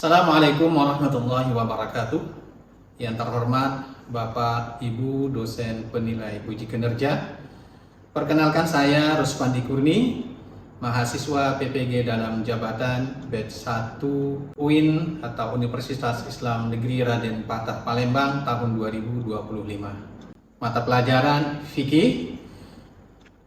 Assalamualaikum warahmatullahi wabarakatuh. Yang terhormat Bapak Ibu dosen penilai uji kinerja. Perkenalkan saya Ruspandi Kurni, mahasiswa PPG dalam jabatan batch 1 UIN atau Universitas Islam Negeri Raden Patah Palembang tahun 2025. Mata pelajaran fikih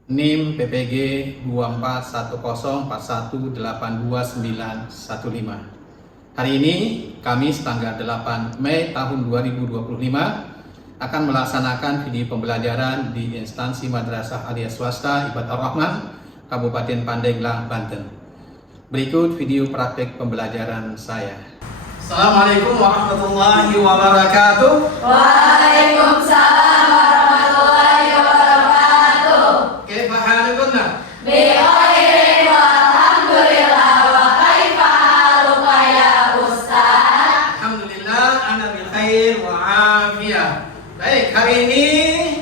NIM PPG 241041829115. Hari ini, Kamis tanggal 8 Mei tahun 2025 akan melaksanakan video pembelajaran di instansi Madrasah Aliyah Swasta Ibadah Rahman, Kabupaten Pandeglang, Banten. Berikut video praktek pembelajaran saya. Assalamualaikum warahmatullahi wabarakatuh. Waalaikumsalam warahmatullahi wabarakatuh. Kaifa halukunna? Bikhairin walhamdulillah. Wa kaifa haluka ya Ustaz? Alhamdulillah, ana bil khair wa afiyah. Baik, hari ini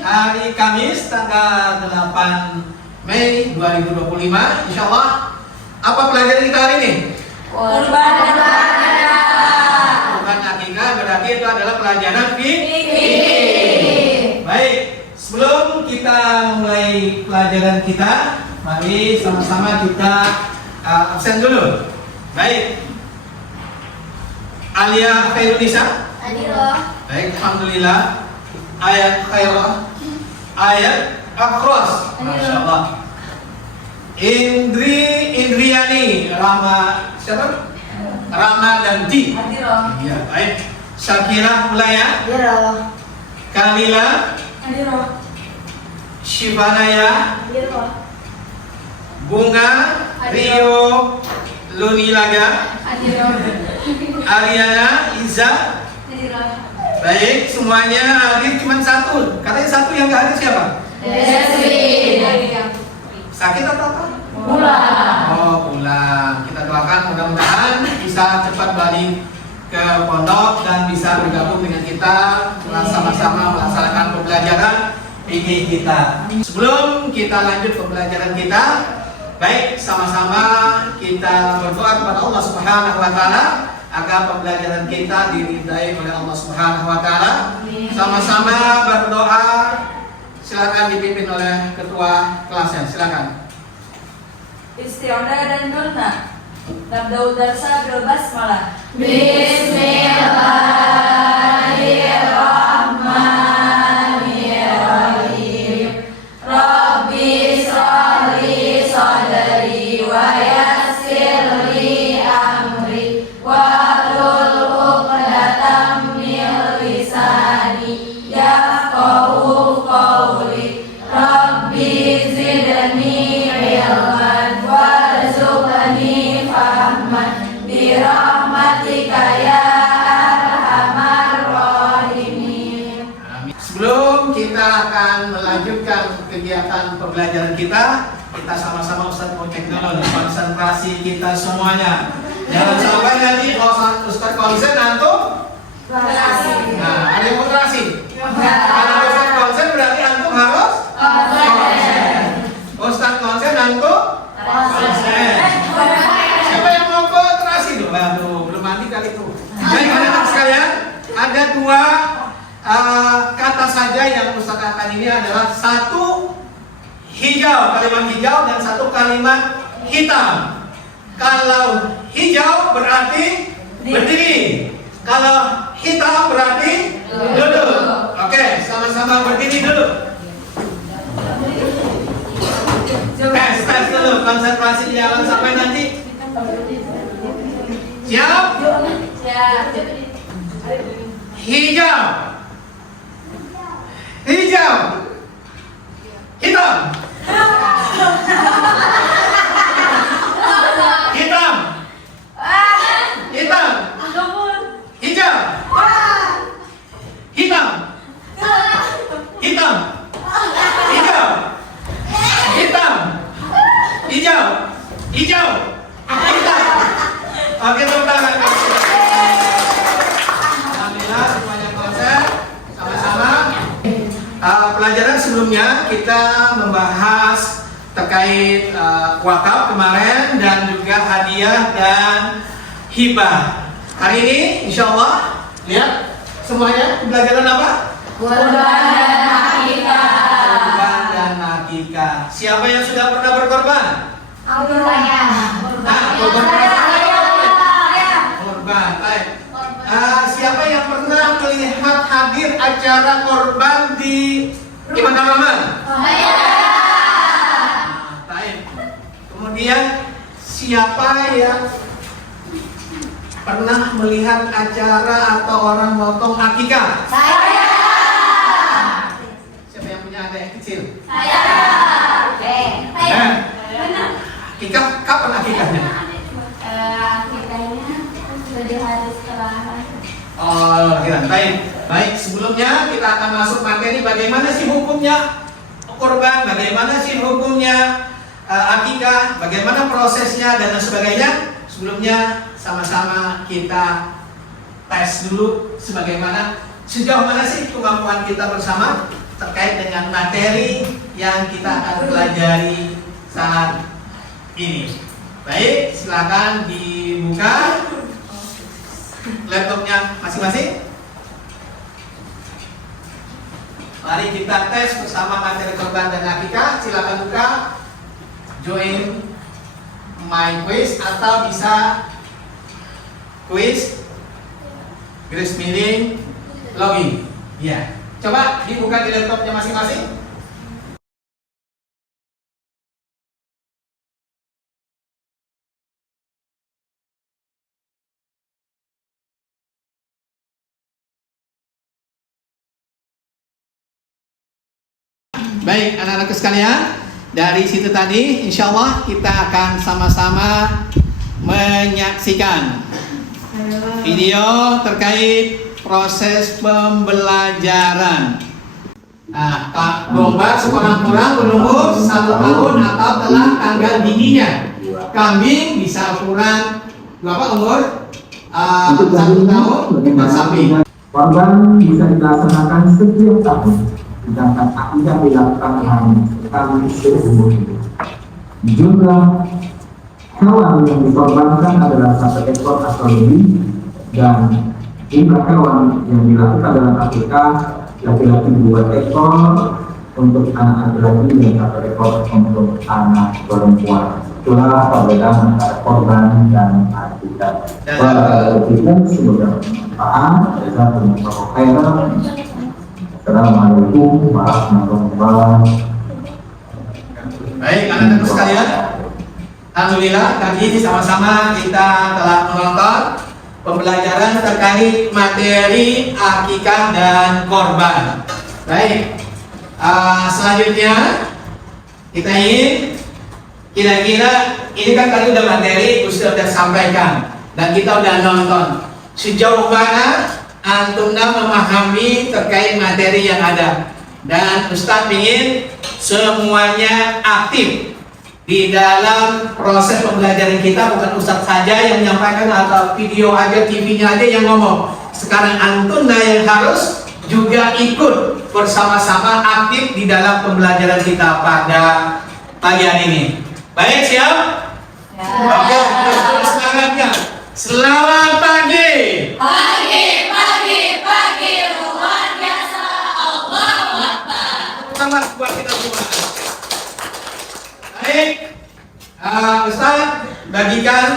hari Kamis tanggal 8 Mei 2025. Insyaallah apa pelajaran kita hari ini? Kurban Kurban akikah, berarti itu adalah pelajaran fikih. Baik, sebelum kita mulai pelajaran kita, mari sama-sama kita absen dulu. Baik. Alia Khairunisa. Adillah. Baik, alhamdulillah. Ayat khairah. Ayat akros. Masya Allah. Indriani Rama siapa? Rama dan Di. Adillah. Iya, baik. Syakira Mulaya. Adillah. Kalila. Adillah. Shivanaya. Adillah. Bunga. Rio. Lunilaga. Adillah. Ariana. Iza. Adillah. Baik, semuanya hadir cuma satu. Katanya satu yang gak hadir siapa? Desri. Sakit atau apa? Pulang. Oh, pulang. Kita doakan mudah-mudahan bisa cepat balik ke pondok dan bisa bergabung dengan kita sama-sama melaksanakan pembelajaran fikih kita. Sebelum kita lanjut pembelajaran kita, baik sama-sama kita berdoa kepada Allah Subhanahu wa taala agar pembelajaran kita diridai oleh Allah Subhanahu wa taala. Sama-sama berdoa. Silakan dipimpin oleh ketua kelasnya. Silakan. Isti'adah dan Nurna. Nabda'u darsa bil basmalah. Bismillahirrahmanirrahim. Rabbi shrahli sadri wa yassir li amri wahlul 'uqdatam min lisani yafqahu qawli. Rabbi zidni ilman warzuqni fahman birahmatika ya arhamar rahimin. Amin. Sebelum kita akan melanjutkan kegiatan pembelajaran kita sama-sama Ustaz mau cek dulu nih konsentrasi kita semuanya. Jangan sampai nanti kalau Ustaz konsen antum. Nah, ada yang konsentrasi. Kalau Ustaz konsen berarti antum harus konsen. Ustaz konsen antum konsen. Siapa yang mau konsentrasi dulu? Waduh, belum mandi kali itu. Baik, anak-anak sekalian, ada dua kata saja yang Ustaz katakan ini adalah satu hijau, kalimat hijau dan satu kalimat hitam. Kalau hijau berarti berdiri. Kalau hitam berarti duduk. Oke, sama-sama berdiri dulu. Tes dulu, konsentrasi jangan sampai nanti. Siap? Hijau. Hijau. Hitam. Hitam. Hitam. Hijau. Hitam. Hitam. Hijau. Pelajaran sebelumnya kita membahas terkait wakaf kemarin dan juga hadiah dan hibah. Hari ini insya Allah lihat semuanya pelajaran apa? Kurban dan akikah. Kurban dan akikah. Siapa yang sudah pernah berkorban? Saya. Kurban. Kurban. Baik. Siapa yang pernah melihat hadir acara korban di Iman Ramadan? Saya. Baik. Kemudian siapa yang pernah melihat acara atau orang motong akikah? Saya. Siapa yang punya adik kecil? Saya. Akikah kapan akikahnya? Akikahnya sudah hari setelah. Oh, lahiran. Baik. Sebelumnya kita akan masuk materi bagaimana sih hukumnya kurban, bagaimana sih hukumnya akikah, bagaimana prosesnya dan sebagainya. Sebelumnya sama-sama kita tes dulu sejauh mana sih kemampuan kita bersama terkait dengan materi yang kita akan pelajari saat ini. Baik, silakan dibuka laptopnya masing-masing. Mari kita tes bersama materi korban dan akikah. Silakan buka join my quiz atau bisa quiz Grace Meeting login. Ya, coba dibuka di laptopnya masing-masing. Baik, anak-anak sekalian, dari situ tadi insya Allah kita akan sama-sama menyaksikan video terkait proses pembelajaran. Nah, Pak domba sekurang-kurang berumur 1 tahun atau telah tanggal giginya. Kambing bisa ukuran berapa umur? 1 tahun dan sapi. Korban bisa dilaksanakan setiap tahun, sedangkan akikah dilakukan hanya sekali seumur hidup. Jumlah hewan yang dikorbankan adalah 1 ekor atau lebih, dan jumlah hewan yang dilakukan dalam akikah laki-laki 2 ekor untuk anak laki-laki dan 1 ekor untuk anak perempuan. Itulah perbedaan antara korban dan akikah. Kita semoga bermanfaat. Jazakumullahu khairan. Assalamualaikum warahmatullahi wabarakatuh. Baik, anak-anak sekalian, alhamdulillah tadi sama-sama kita telah menonton pembelajaran terkait materi akikah dan korban. Baik, selanjutnya kita ingin kira-kira ini kan tadi udah materi Ustaz udah sampaikan dan kita udah nonton. Sejauh mana antumna memahami terkait materi yang ada, dan Ustaz ingin semuanya aktif di dalam proses pembelajaran kita, bukan Ustaz saja yang menyampaikan atau video aja, TV-nya aja yang ngomong. Sekarang antumna yang harus juga ikut bersama-sama aktif di dalam pembelajaran kita pada pagi hari ini. Baik, siap? Oke, terus semangatnya. Selamat pagi. Pagi, luar biasa. Allahu Akbar. Selamat buat kita semua. Baik, Ustaz bagikan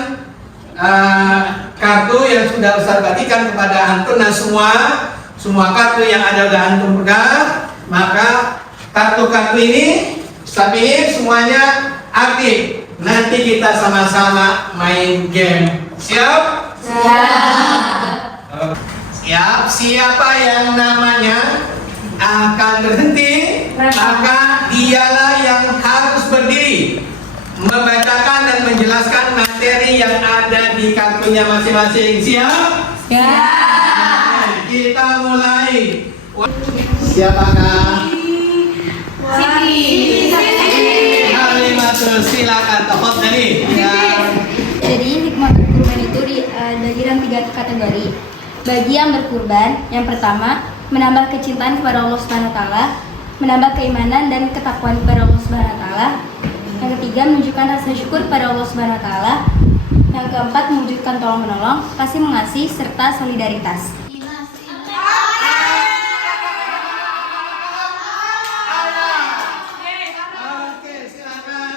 kartu yang sudah Ustaz bagikan kepada antum dan semua kartu yang ada udah antum pegang. Maka kartu-kartu ini Ustaz ingin semuanya aktif. Nanti kita sama-sama main game. Siap? Siap. Siapa yang namanya akan berhenti, maka dialah yang harus berdiri membacakan dan menjelaskan materi yang ada di kartunya masing-masing. Siap? Kita mulai. Siapakah? Halimatul, silakan tafadhali. Jadi hikmah berkurban itu dibagi dalam 3 kategori. Bagi yang berkurban, yang pertama menambah kecintaan kepada Allah Subhanahu wa taala. menambah keimanan dan ketakwaan kepada Allah Subhanahu wa taala. Yang ketiga, menunjukkan rasa syukur pada Allah Subhanahu wa taala. Yang keempat, mewujudkan tolong-menolong, kasih mengasihi serta solidaritas. Oke, silakan.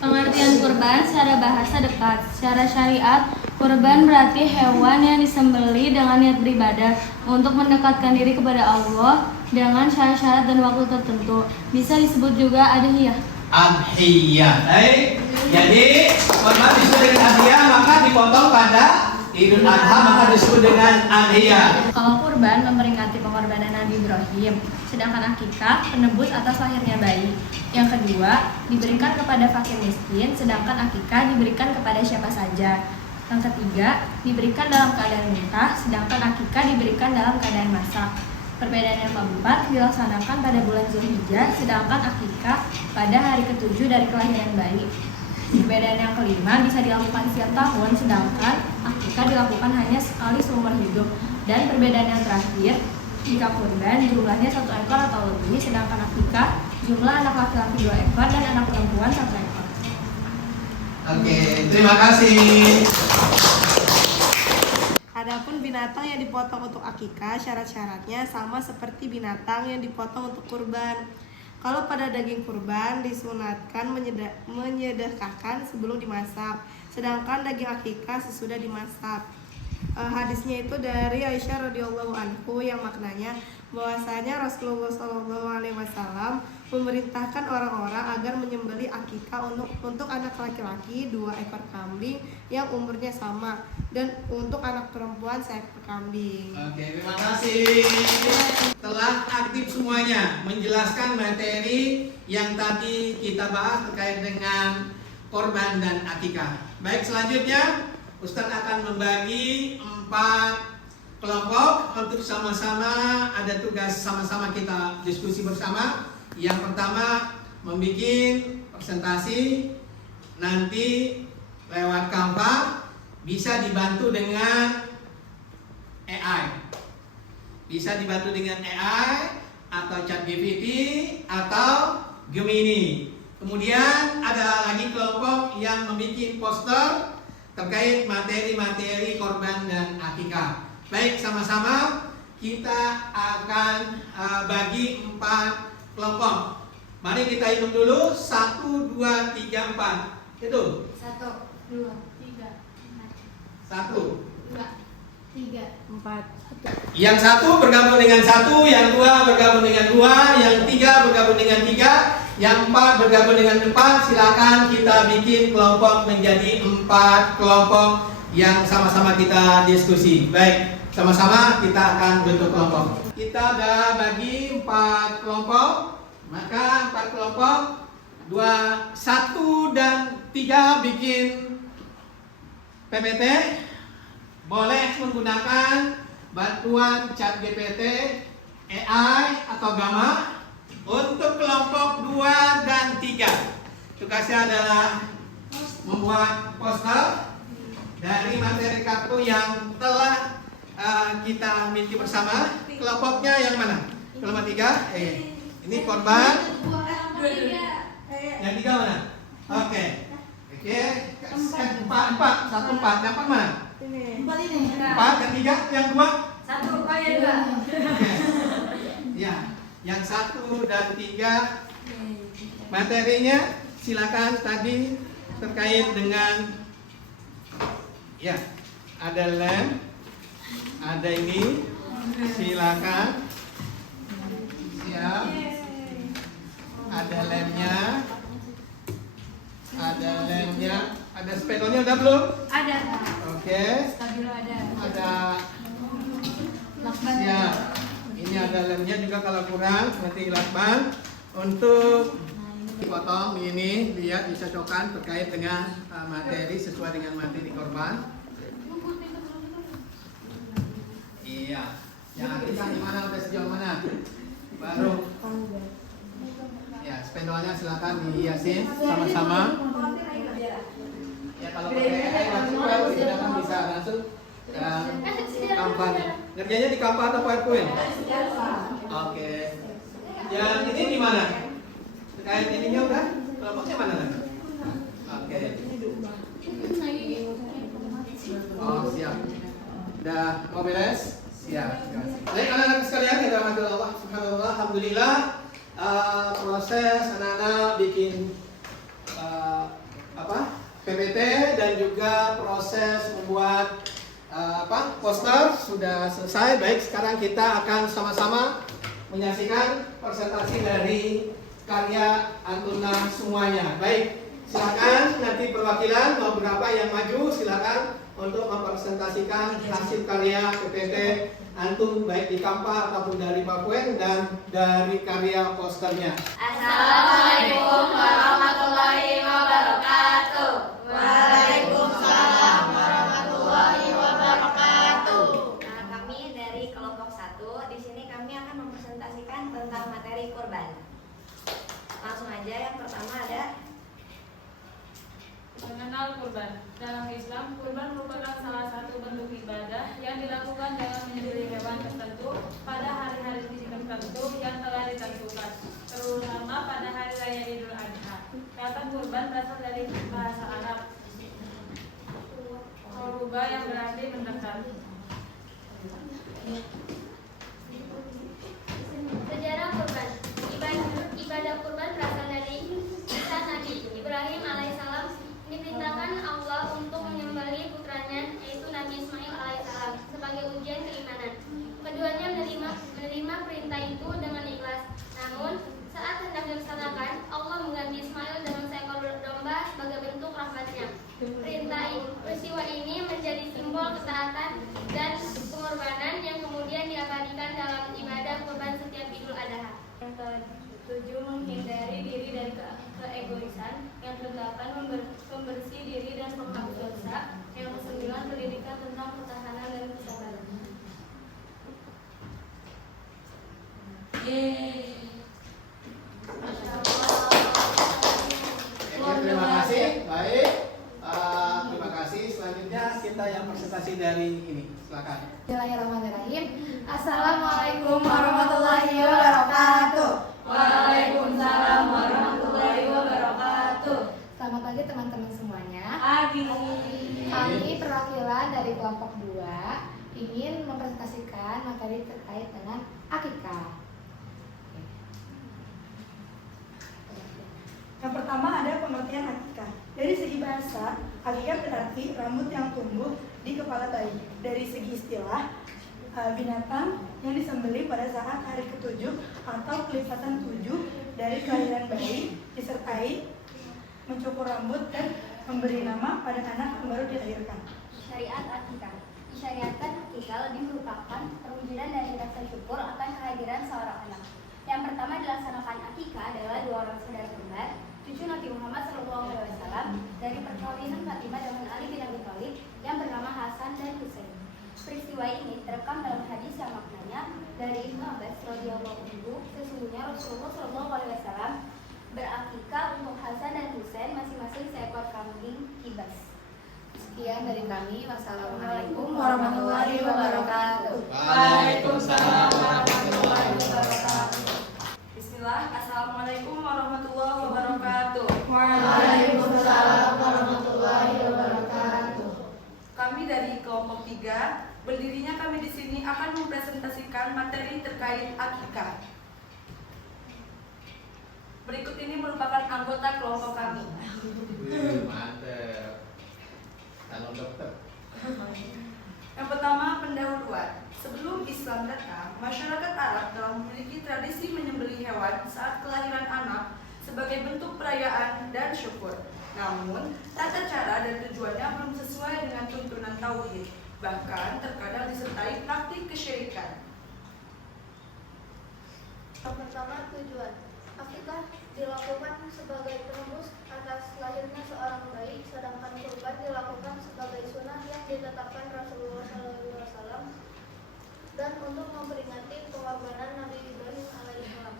Pengertian kurban secara bahasa dekat. Secara syariat, kurban berarti hewan yang disembelih dengan niat beribadah untuk mendekatkan diri kepada Allah dengan syarat-syarat dan waktu tertentu. Bisa disebut juga adhiyah. Adhiyah. Baik. Jadi, kurban disebut dengan adhiyah maka dipotong pada Idul Adha maka disebut dengan adhiyah. Kalau kurban memperingati pengorbanan Nabi Ibrahim, sedangkan akikah penebus atas lahirnya bayi. Yang kedua, diberikan kepada fakir miskin, sedangkan akikah diberikan kepada siapa saja. Yang ketiga, diberikan dalam keadaan muntah, sedangkan akikah diberikan dalam keadaan masak. Perbedaan yang keempat dilaksanakan pada bulan Zulhijjah, sedangkan akikah pada hari ke-7 dari kelahiran bayi. Perbedaan yang kelima bisa dilakukan setiap tahun, sedangkan akikah dilakukan hanya sekali seumur hidup. Dan perbedaan yang terakhir, jika kurban jumlahnya 1 ekor atau lebih, sedangkan akikah jumlah anak laki-laki 2 ekor dan anak perempuan 1 ekor. Oke, terima kasih. Adapun binatang yang dipotong untuk akikah, syarat-syaratnya sama seperti binatang yang dipotong untuk kurban. Kalau pada daging kurban disunatkan menyedekahkan sebelum dimasak, sedangkan daging akikah sesudah dimasak. Hadisnya itu dari Aisyah radhiyallahu anhu yang maknanya bahwasanya Rasulullah SAW memerintahkan orang-orang agar menyembelih akikah untuk anak laki-laki 2 ekor kambing yang umurnya sama dan untuk anak perempuan 1 ekor kambing. Oke, terima kasih. Telah aktif semuanya menjelaskan materi yang tadi kita bahas terkait dengan korban dan akikah. Baik, selanjutnya Ustadz akan membagi 4 kelompok untuk sama-sama ada tugas sama-sama kita diskusi bersama. Yang pertama membuat presentasi nanti lewat Canva, bisa dibantu dengan AI. Bisa dibantu dengan AI atau ChatGPT atau Gemini. Kemudian ada lagi kelompok yang membuat poster terkait materi-materi korban dan akikah. Baik, sama-sama kita akan bagi 4 kelompok. Mari kita hitung dulu 1, 2, 3, 4. Itu 1, 2, 3, 1, 2, 3, 4. Yang 1 bergabung dengan 1, yang 2 bergabung dengan 2, yang 3 bergabung dengan 3, yang 4 bergabung dengan 4. Silakan kita bikin kelompok menjadi 4 kelompok yang sama-sama kita diskusi. Baik, sama-sama kita akan bentuk kelompok. Kita udah bagi 4 kelompok, maka 4 kelompok 1 dan 3 bikin PPT. Boleh menggunakan bantuan ChatGPT, AI atau Gamma. Untuk kelompok 2 dan 3, tugasnya adalah membuat poster dari materi kartu yang telah kita miliki bersama. Kelompoknya yang mana? Kelompok 3? Ini korban. Yang 3 mana? Oke. Oke. 4. 1, 4. Dapat mana? 4. Yang 3? Yang 2? 1, yang 2. Oke. Ya. Yang 1 dan 3 materinya silakan tadi terkait dengan ya, ada lem, ada ini, silakan. Siap. Ada lemnya. Ada lemnya. Ada spidolnya udah belum? Ada. Oke. Stabilo ada. Ada. Lakban. Siap. Ini ada lemnya juga, kalau kurang nanti lakban. Untuk dipotong ini, lihat dicocokkan terkait dengan materi sesuai dengan materi korban. Iya. Yang akikah di mana, udah sejauh mana? Baru. Ya, spendolnya silakan dihiasin sama-sama. Ya, kalau pakai AI langsung bisa langsung kampanye. Ngerjainnya di Canva atau PowerPoint? Oke. Yang ini di mana? Terkait ininya udah? Kelompoknya mana nanti? Oke. Oh, siap. Udah mau beres? Siap. Baik anak-anak sekalian yang dirahmati Allah Subhanahu wa taala, alhamdulillah proses anak-anak bikin PPT dan juga proses membuat poster sudah selesai. Baik, sekarang kita akan sama-sama menyaksikan presentasi dari karya Antuna semuanya. Baik, silakan nanti perwakilan mau berapa yang maju silakan untuk mempresentasikan hasil karya PPT Antun baik di Canva ataupun dari PowerPoint dan dari karya posternya. Assalamualaikum warahmatullahi wabarakatuh. Waalaikumsalam warahmatullahi wabarakatuh. Nah, kami dari kelompok 1 di sini kami akan mempresentasikan tentang materi kurban. Langsung aja, yang pertama ada Mengenal kurban. Dalam Islam, kurban merupakan salah satu bentuk ibadah yang dilakukan dengan menyembelih hewan tertentu pada hari-hari tertentu yang telah ditentukan, terutama pada hari raya Idul Adha. Kata kurban berasal dari bahasa Arab "Quruba" yang berarti mendekat. Sejarah kurban. Ibadah kurban berasal dari kisah Nabi Ibrahim alaihissalam diperintahkan Allah untuk menyembelih putranya yaitu Nabi Ismail alaihissalam sebagai ujian keimanan. Keduanya menerima perintah itu dengan ikhlas. Namun saat hendak dilaksanakan, Allah mengganti Ismail dengan seekor domba sebagai bentuk rahmatnya. Peristiwa ini menjadi simbol ketaatan dan pengorbanan yang kemudian diabadikan dalam ibadah kurban setiap Idul Adha. Yang ketujuh, menghindari diri dari keegoisan. Yang kedelapan, membersih diri dan menghapus dosa. Yang kesembilan, pendidikan tentang ketahanan dan kesabaran. Terima kasih. Baik. Terima kasih. Selanjutnya kita yang presentasi dari ini. Silakan. Bismillahirrahmanirrahim. Assalamualaikum warahmatullahi wabarakatuh. Waalaikumsalam warahmatullahi wabarakatuh. Selamat pagi teman-teman semuanya. Pagi. Kami perwakilan dari kelompok 2 ingin mempresentasikan materi terkait dengan akikah. Yang pertama ada pengertian akikah. Dari segi bahasa, akikah berarti rambut yang tumbuh di kepala bayi. Dari segi istilah, binatang yang disembelih pada saat hari ke-7 atau kelipatan 7 dari kelahiran bayi, disertai mencukur rambut dan memberi nama pada anak yang baru dilahirkan. syariat akikah. Disyariatkan akikah lebih merupakan perwujudan dari rasa syukur akan kehadiran seorang anak. Yang pertama dilaksanakan akikah adalah 2 orang saudara kembar, cucu Nabi Muhammad SAW dari perkawinan Fatimah dengan Ali bin Abi Thalib yang bernama Hasan dan Husain. Peristiwa ini terekam dalam hadis yang maknanya dari Ibnu Abbas radhiyallahu anhu, sesungguhnya Rasulullah SAW berakikah untuk Hasan dan Husain masing-masing seekor kambing kibas. Sekian dari kami. Wassalamualaikum warahmatullahi wabarakatuh. Waalaikumsalam warahmatullahi wabarakatuh. Bismillah, Assalamualaikum warahmatullahi wabarakatuh. Waalaikumsalam warahmatullahi wabarakatuh. Kami dari kelompok 3, berdirinya kami di sini akan mempresentasikan materi terkait akikah. Berikut ini merupakan anggota kelompok kami. Mantap. Calon dokter. Yang pertama, pendahuluan. Sebelum Islam datang, masyarakat Arab telah memiliki tradisi menyembelih hewan saat kelahiran anak sebagai bentuk perayaan dan syukur. Namun, tata cara dan tujuannya belum sesuai dengan tuntunan tauhid, bahkan terkadang disertai praktik kesyirikan. Yang pertama, tujuan. Akikah dilakukan sebagai penebus atas lahirnya seorang bayi, sedangkan kurban dilakukan sebagai sunnah yang ditetapkan Rasulullah SAW dan untuk memperingati pengorbanan Nabi Ibrahim alaihissalam.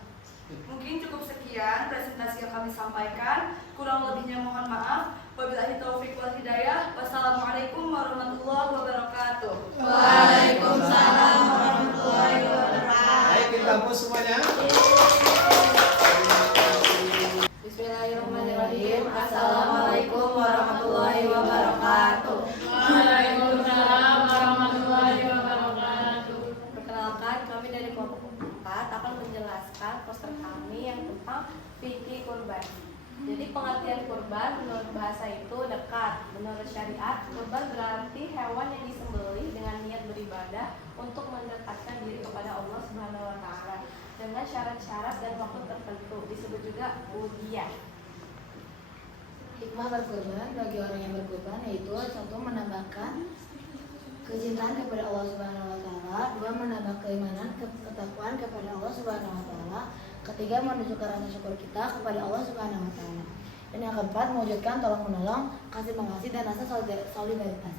Mungkin cukup sekian presentasi yang kami sampaikan. Kurang lebihnya mohon maaf. Wabillahi taufiq wal hidayah. Wassalamualaikum warahmatullahi wabarakatuh. Waalaikumsalam menjelaskan poster kami yang tentang fikih kurban. Jadi pengertian kurban menurut bahasa itu dekat. Menurut syariat, kurban berarti hewan yang disembelih dengan niat beribadah untuk mendekatkan diri kepada Allah Subhanahu wa taala dengan syarat-syarat dan waktu tertentu, disebut juga udhiyah. Hikmah berkurban bagi orang yang berkurban yaitu satu, menambahkan kecintaan kepada Allah Subhanahu wa taala, dua, menambah keimanan, ketakwaan kepada Allah Subhanahu wa taala, ketiga, menunjukkan rasa syukur kita kepada Allah Subhanahu wa taala, dan yang keempat, mewujudkan tolong menolong, kasih mengasihi dan rasa solidaritas.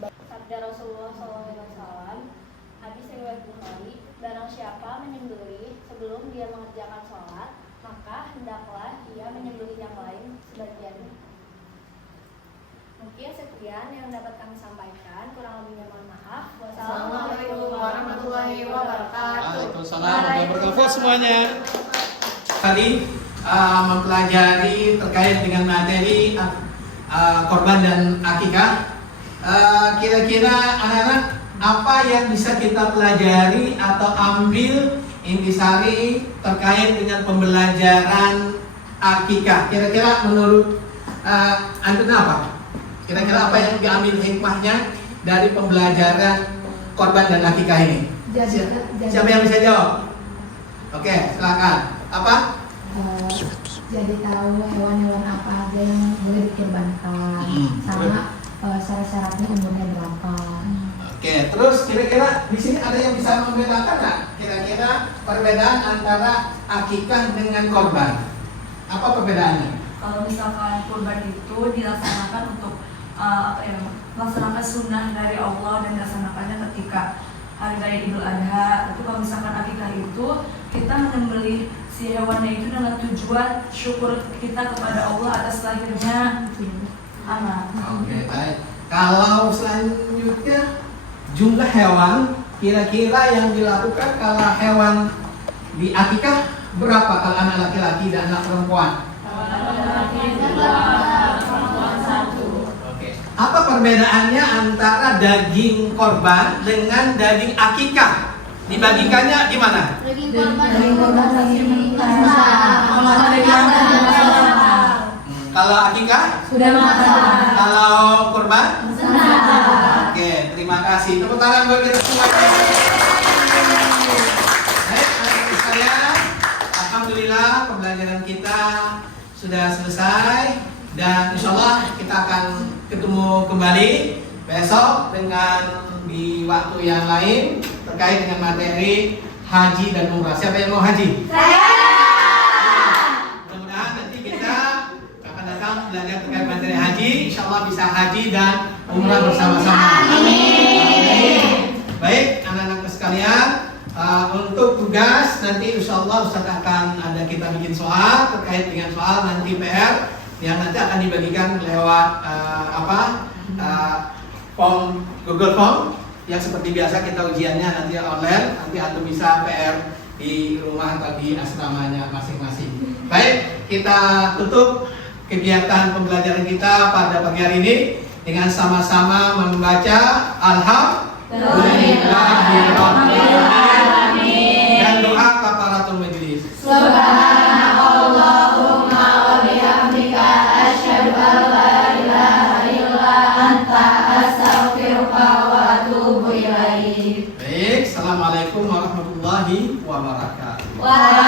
Sabda Rasulullah SAW, hadis riwayat Bukhari, barang siapa menyembelih sebelum dia mengerjakan sholat, maka hendaklah ia menyembelih yang lain sebagiannya. Mungkin sekian yang dapat kami sampaikan, kurang lebihnya mohon maaf. Wassalamualaikum warahmatullahi wabarakatuh. Waalaikumsalam warahmatullahi wabarakatuh semuanya. Tadi mempelajari terkait dengan materi korban dan akikah. Kira-kira anak-anak apa yang bisa kita pelajari atau ambil intisari terkait dengan pembelajaran akikah? Kira-kira menurut antum apa? Kira-kira apa yang diambil hikmahnya dari pembelajaran korban dan akikah ini? Siapa yang bisa jawab? Oke, silakan. Apa? Jadi tahu hewan-hewan apa aja yang boleh dikurbankan, sama syarat-syaratnya umurnya berapa. Oke, terus kira-kira di sini ada yang bisa membedakan nggak? Kira-kira perbedaan antara akikah dengan korban. Apa perbedaannya? Kalau misalkan kurban itu dilaksanakan untuk melaksanakan sunnah dari Allah dan dilaksanakannya ketika hari raya Idul Adha. Tapi kalau misalkan akikah itu kita menyembelih si hewannya itu dengan tujuan syukur kita kepada Allah atas lahirnya anak. Oke, baik. Kalau selanjutnya jumlah hewan kira-kira yang dilakukan kalau hewan di akikah berapa kalau anak laki-laki dan anak perempuan? Oke. Apa perbedaannya antara daging korban dengan daging akikah? Dibagikannya gimana? Daging korban Kalau akikah? Sudah matang. Kalau korban? Oke, terima kasih. Tepuk tangan buat kita semua. Baik, anak-anak sekalian, alhamdulillah pembelajaran kita sudah selesai dan insyaallah kita akan ketemu kembali besok dengan di waktu yang lain terkait dengan materi haji dan umrah. Siapa yang mau haji? Mudah-mudahan nanti kita akan datang belajar terkait materi haji. Insyaallah bisa haji dan umrah bersama-sama. Amin. Baik, anak-anak sekalian, untuk tugas nanti insyaallah Ustaz akan ada kita bikin soal terkait dengan soal nanti PR yang nanti akan dibagikan lewat form Google Form yang seperti biasa kita ujiannya nanti online, nanti antum bisa PR di rumah atau di asramanya masing-masing. Baik, kita tutup kegiatan pembelajaran kita pada pagi hari ini dengan sama-sama membaca Alhamdulillahirrahmanirrahim dan doa kafaratul majlis. Subhanallahumma wa bihamdika asyhadu an la ilaha illa anta astaghfiruka wa atubu ilaik. Baik, assalamualaikum warahmatullahi wabarakatuh. Waalaikumsalam.